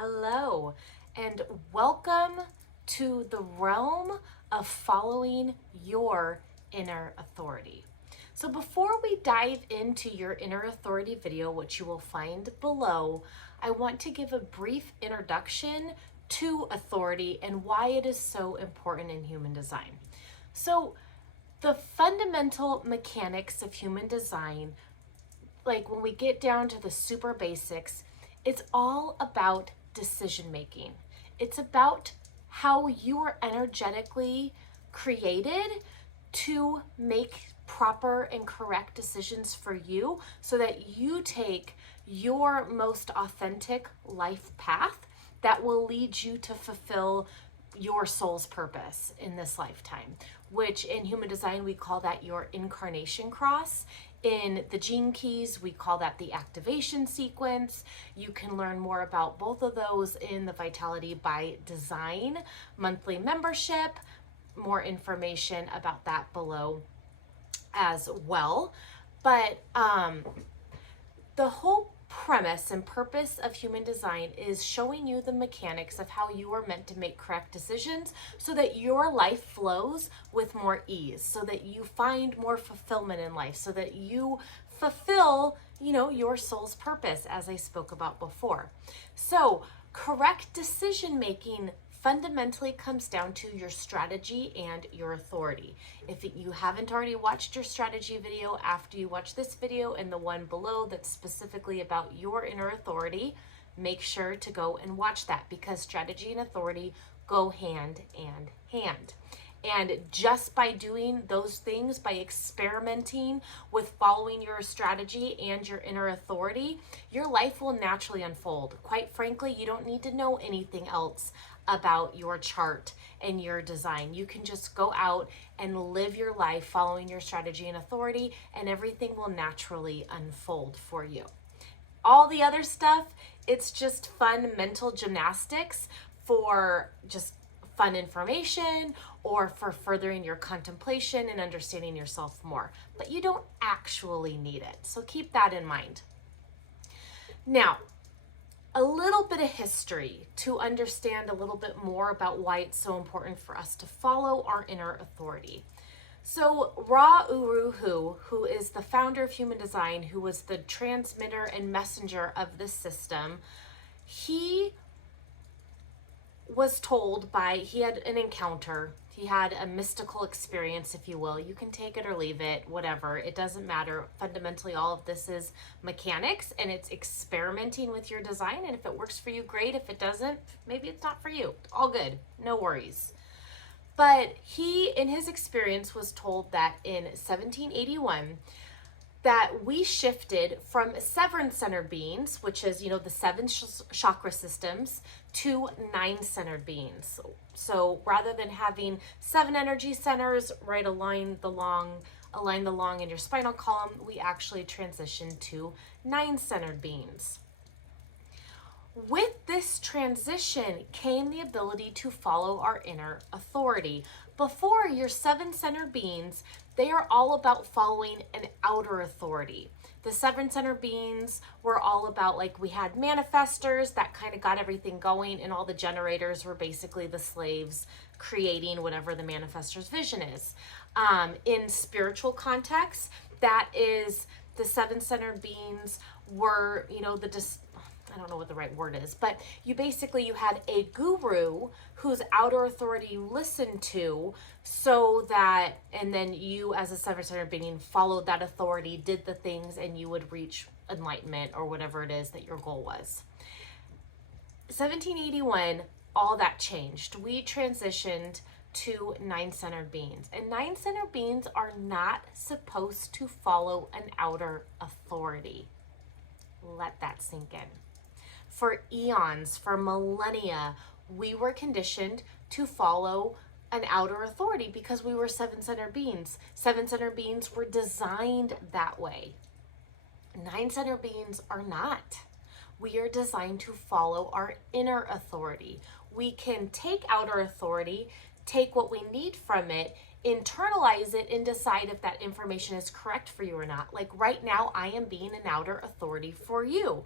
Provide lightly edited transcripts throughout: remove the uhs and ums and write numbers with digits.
Hello, and welcome to the realm of following your inner authority. So before we dive into your inner authority video, which you will find below, I want to give a brief introduction to authority and why it is so important in human design. So the fundamental mechanics of human design, like when we get down to the super basics, it's all about decision making. It's about how you are energetically created to make proper and correct decisions for you so that you take your most authentic life path that will lead you to fulfill your soul's purpose in this lifetime, which in human design we call that your incarnation cross. In the gene keys, we call that the activation sequence. You can learn more about both of those in the Vitality by Design monthly membership. More information about that below as well. But the whole premise and purpose of human design is showing you the mechanics of how you are meant to make correct decisions so that your life flows with more ease, so that you find more fulfillment in life, so that you fulfill, your soul's purpose, as I spoke about before. So correct decision making fundamentally comes down to your strategy and your authority. If you haven't already watched your strategy video, after you watch this video and the one below that's specifically about your inner authority, make sure to go and watch that, because strategy and authority go hand in hand. And just by doing those things, by experimenting with following your strategy and your inner authority, your life will naturally unfold. Quite frankly, you don't need to know anything else about your chart and your design. You can just go out and live your life following your strategy and authority, and everything will naturally unfold for you. All the other stuff, it's just fun mental gymnastics for just fun information or for furthering your contemplation and understanding yourself more. But you don't actually need it. So keep that in mind. Now, a little bit of history to understand a little bit more about why it's so important for us to follow our inner authority. So Ra Uru Hu, who is the founder of human design, who was the transmitter and messenger of this system, he was told he had an encounter. He had a mystical experience, if you will. You can take it or leave it, whatever. It doesn't matter. Fundamentally, all of this is mechanics, and it's experimenting with your design. And if it works for you, great. If it doesn't, maybe it's not for you. All good. No worries. But he, in his experience, was told that in 1781, that we shifted from seven-centered beings, which is, the seven chakra systems, to nine-centered beings. So rather than having seven energy centers right aligned along in your spinal column, we actually transitioned to nine-centered beings. With this transition came the ability to follow our inner authority. Before, your seven-centered beings, they are all about following an outer authority. The seven-centered beings were all about, we had manifestors that kind of got everything going, and all the generators were basically the slaves creating whatever the manifestor's vision is. In spiritual context, that is, the seven-centered beings were, I don't know what the right word is, but you had a guru whose outer authority you listened to, so that, and then you as a seven-centered being followed that authority, did the things, and you would reach enlightenment or whatever it is that your goal was. 1781, all that changed. We transitioned to nine-centered beings, and nine-centered beings are not supposed to follow an outer authority. Let that sink in. For eons, for millennia, we were conditioned to follow an outer authority because we were seven-centered beings. Seven-centered beings were designed that way. Nine-centered beings are not. We are designed to follow our inner authority. We can take outer authority, take what we need from it, internalize it, and decide if that information is correct for you or not. Like right now, I am being an outer authority for you,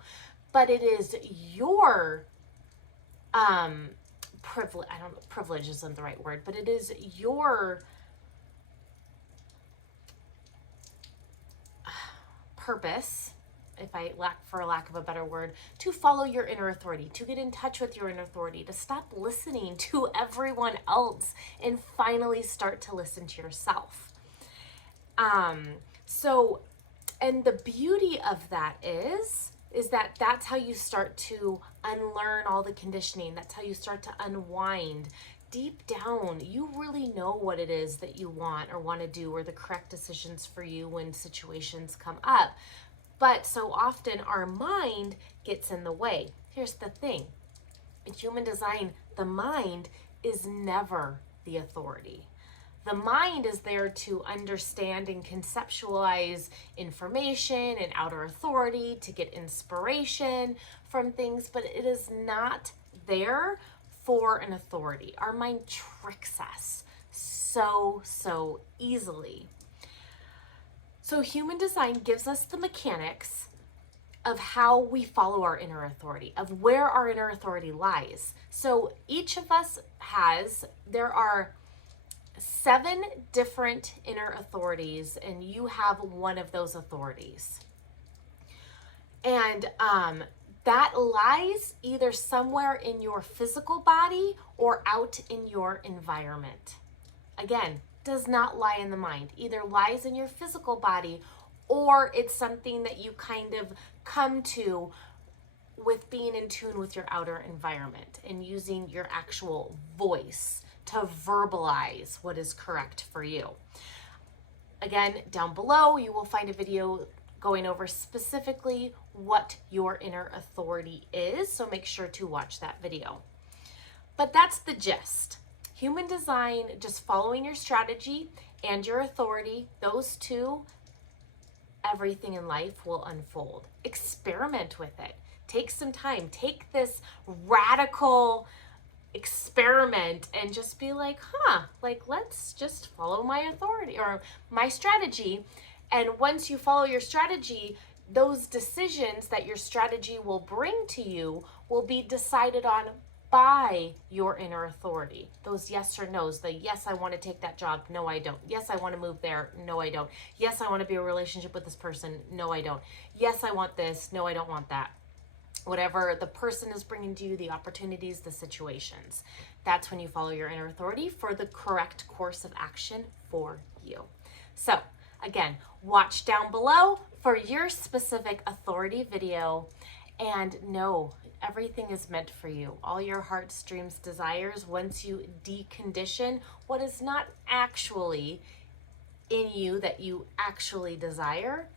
but it is your privilege. I don't know, privilege isn't the right word, but it is your purpose, if I for lack of a better word, to follow your inner authority, to get in touch with your inner authority, to stop listening to everyone else and finally start to listen to yourself. So, and the beauty of that is that that's how you start to unlearn all the conditioning. That's how you start to unwind. Deep down, you really know what it is that you want or want to do, or the correct decisions for you when situations come up. But so often our mind gets in the way. Here's the thing. In human design, the mind is never the authority. The mind is there to understand and conceptualize information and outer authority, to get inspiration from things, but it is not there for an authority. Our mind tricks us so easily. So human design gives us the mechanics of how we follow our inner authority, of where our inner authority lies. So each of us there are 7 different inner authorities, and you have one of those authorities. And that lies either somewhere in your physical body or out in your environment. Again, does not lie in the mind. Either lies in your physical body, or it's something that you kind of come to with being in tune with your outer environment and using your actual voice to verbalize what is correct for you. Again, down below, you will find a video going over specifically what your inner authority is, so make sure to watch that video. But that's the gist. Human design, just following your strategy and your authority, those two, everything in life will unfold. Experiment with it. Take some time. Take this radical experiment and just be like, let's just follow my authority or my strategy. And once you follow your strategy, those decisions that your strategy will bring to you will be decided on by your inner authority. Those yes or no's, the yes, I want to take that job. No, I don't. Yes, I want to move there. No, I don't. Yes, I want to be in a relationship with this person. No, I don't. Yes, I want this. No, I don't want that. Whatever the person is bringing to you, the opportunities, the situations. That's when you follow your inner authority for the correct course of action for you. So again, watch down below for your specific authority video, and know everything is meant for you. All your heart's dreams, desires, once you decondition what is not actually in you that you actually desire,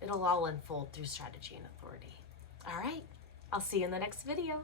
it'll all unfold through strategy and authority. All right, I'll see you in the next video.